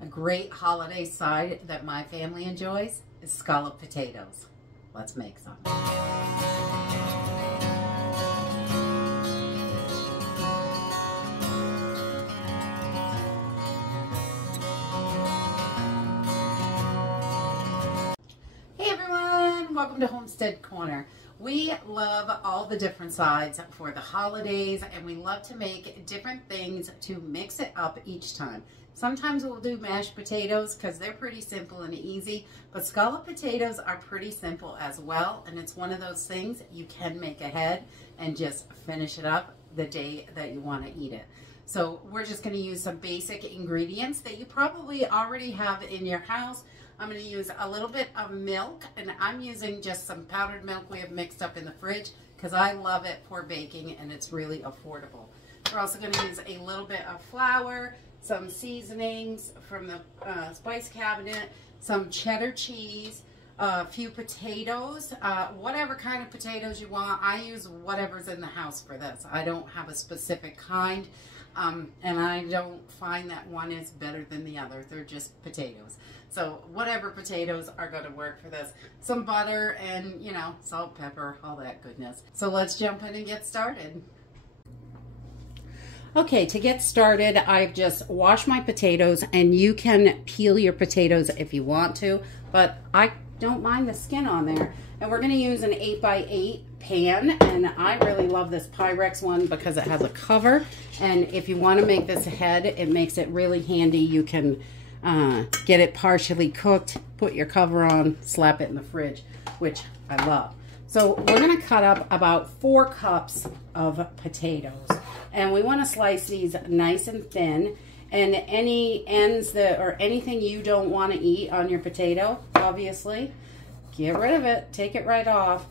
A great holiday side that my family enjoys is scalloped potatoes. Let's make some. Hey everyone, welcome to Homestead Corner. We love all the different sides for the holidays, and we love to make different things to mix it up each time. Sometimes we'll do mashed potatoes because they're pretty simple and easy, but scalloped potatoes are pretty simple as well, and it's one of those things you can make ahead and just finish it up the day that you want to eat it. So we're just going to use some basic ingredients that you probably already have in your house. I'm going to use a little bit of milk, and I'm using just some powdered milk we have mixed up in the fridge because I love it for baking and it's really affordable. We're also going to use a little bit of flour, some seasonings from the spice cabinet, some cheddar cheese, a few potatoes, whatever kind of potatoes you want. I use whatever's in the house for this. I don't have a specific kind, and I don't find that one is better than the other. They're just potatoes. So whatever potatoes are going to work for this. Some butter and, you know, salt, pepper, all that goodness. So let's jump in and get started. Okay, to get started, I've just washed my potatoes, and you can peel your potatoes if you want to, but I don't mind the skin on there. And we're going to use an 8x8 pan, and I really love this Pyrex one because it has a cover, and if you want to make this ahead, it makes it really handy. You can get it partially cooked, put your cover on, slap it in the fridge, which I love. So we're going to cut up about 4 cups of potatoes, and we want to slice these nice and thin, and any ends that or anything you don't want to eat on your potato, obviously, get rid of it, take it right off,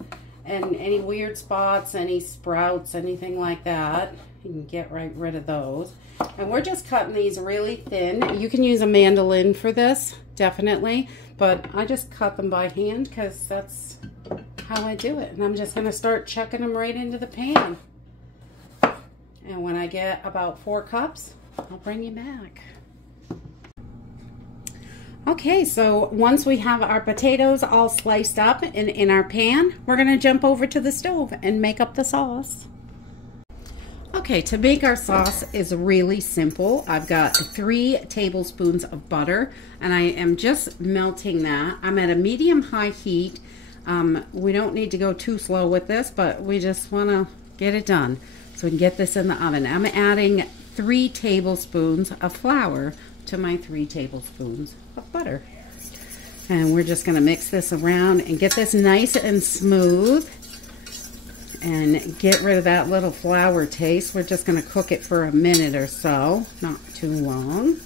and any weird spots, any sprouts, anything like that, you can get right rid of those. And we're just cutting these really thin. You can use a mandolin for this, definitely, but I just cut them by hand because that's how I do it. And I'm just going to start chucking them right into the pan. And when I get about 4 cups, I'll bring you back. Okay, so once we have our potatoes all sliced up in our pan, we're going to jump over to the stove and make up the sauce. Okay, to make our sauce is really simple. I've got 3 tablespoons of butter, and I am just melting that. I'm at a medium-high heat. We don't need to go too slow with this, but we just want to get it done so we can get this in the oven. I'm adding 3 tablespoons of flour to my 3 tablespoons of butter. And we're just going to mix this around and get this nice and smooth and get rid of that little flour taste. We're just going to cook it for a minute or so, not too long.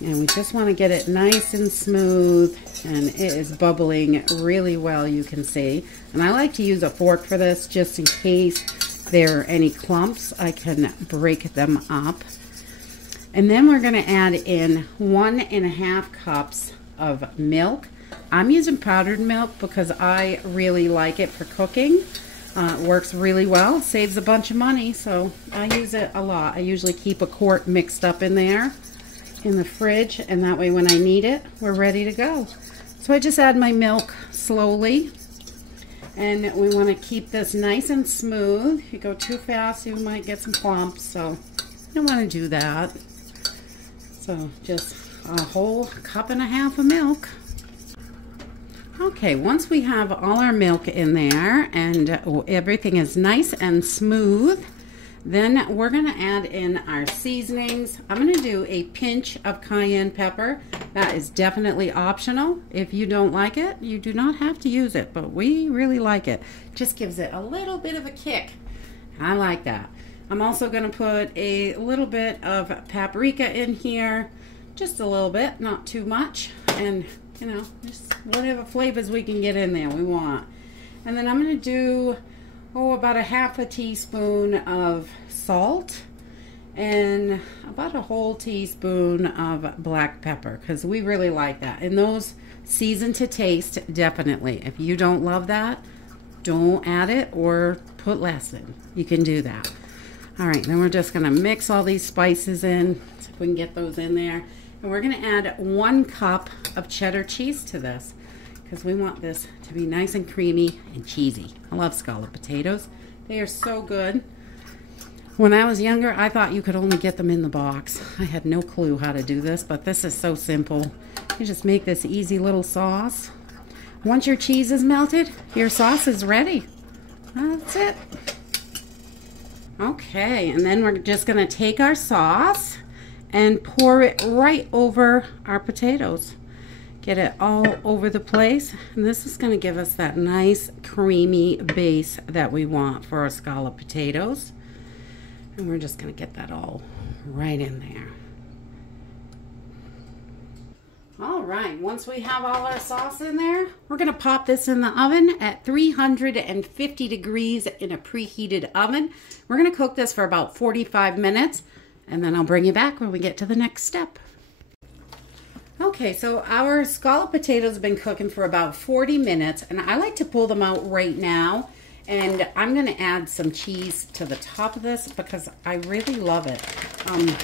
And we just want to get it nice and smooth, and it is bubbling really well, you can see. And I like to use a fork for this just in case there are any clumps. I can break them up. And then we're going to add in 1.5 cups of milk. I'm using powdered milk because I really like it for cooking. It works really well, saves a bunch of money, so I use it a lot. I usually keep a quart mixed up in there in the fridge, and that way when I need it, we're ready to go. So I just add my milk slowly, and we want to keep this nice and smooth. If you go too fast, you might get some clumps, so you don't want to do that. So just a whole 1.5 cups of milk. Okay, once we have all our milk in there and everything is nice and smooth, then we're going to add in our seasonings. I'm going to do a pinch of cayenne pepper. That is definitely optional. If you don't like it, you do not have to use it, but we really like it. Just gives it a little bit of a kick. I like that. I'm also going to put a little bit of paprika in here, just a little bit, not too much, and you know, just whatever flavors we can get in there we want. And then I'm going to do about 1/2 teaspoon of salt and about a whole teaspoon of black pepper, because we really like that. And those season to taste, definitely. If you don't love that, don't add it or put less in. You can do that. All right, then we're just going to mix all these spices in. So if we can get those in there. And we're gonna add 1 cup of cheddar cheese to this because we want this to be nice and creamy and cheesy. I love scalloped potatoes. They are so good. When I was younger, I thought you could only get them in the box. I had no clue how to do this, but this is so simple. You just make this easy little sauce. Once your cheese is melted, your sauce is ready. That's it. Okay, and then we're just gonna take our sauce and pour it right over our potatoes. Get it all over the place. And this is gonna give us that nice creamy base that we want for our scalloped potatoes. And we're just gonna get that all right in there. All right, once we have all our sauce in there, we're gonna pop this in the oven at 350 degrees in a preheated oven. We're gonna cook this for about 45 minutes, and then I'll bring you back when we get to the next step. Okay, so our scalloped potatoes have been cooking for about 40 minutes, and I like to pull them out right now. And I'm going to add some cheese to the top of this because I really love it.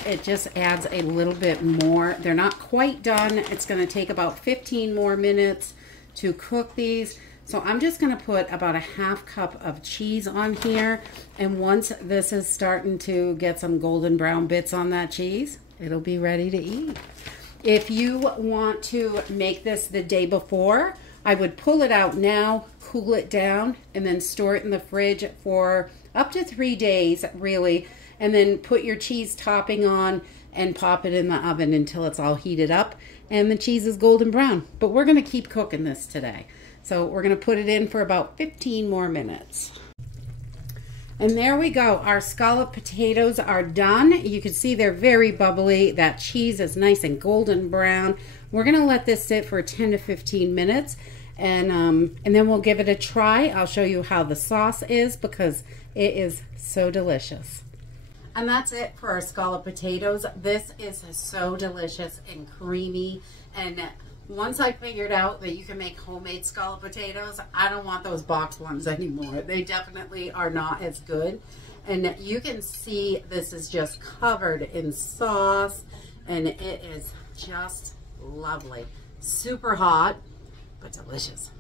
It just adds a little bit more. They're not quite done. It's going to take about 15 more minutes to cook these. So I'm just going to put about a ½ cup of cheese on here. And once this is starting to get some golden brown bits on that cheese, it'll be ready to eat. If you want to make this the day before, I would pull it out now, cool it down, and then store it in the fridge for up to 3 days, really. And then put your cheese topping on and pop it in the oven until it's all heated up and the cheese is golden brown. But we're going to keep cooking this today. So we're going to put it in for about 15 more minutes. And there we go. Our scalloped potatoes are done. You can see they're very bubbly. That cheese is nice and golden brown. We're going to let this sit for 10 to 15 minutes. And then we'll give it a try. I'll show you how the sauce is because it is so delicious. And that's it for our scalloped potatoes. This is so delicious and creamy. And once I figured out that you can make homemade scalloped potatoes, I don't want those box ones anymore. They definitely are not as good. And you can see this is just covered in sauce and it is just lovely. Super hot, but delicious.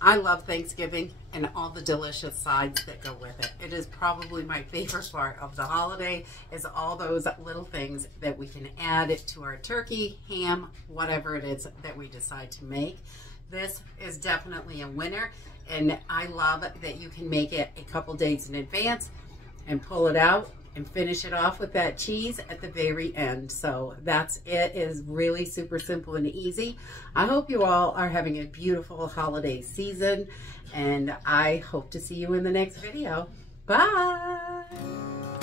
I love Thanksgiving and all the delicious sides that go with it. It is probably my favorite part of the holiday is all those little things that we can add to our turkey, ham, whatever it is that we decide to make. This is definitely a winner, and I love that you can make it a couple days in advance and pull it out and finish it off with that cheese at the very end. So that's it. It is really super simple and easy. I hope you all are having a beautiful holiday season, and I hope to see you in the next video. Bye!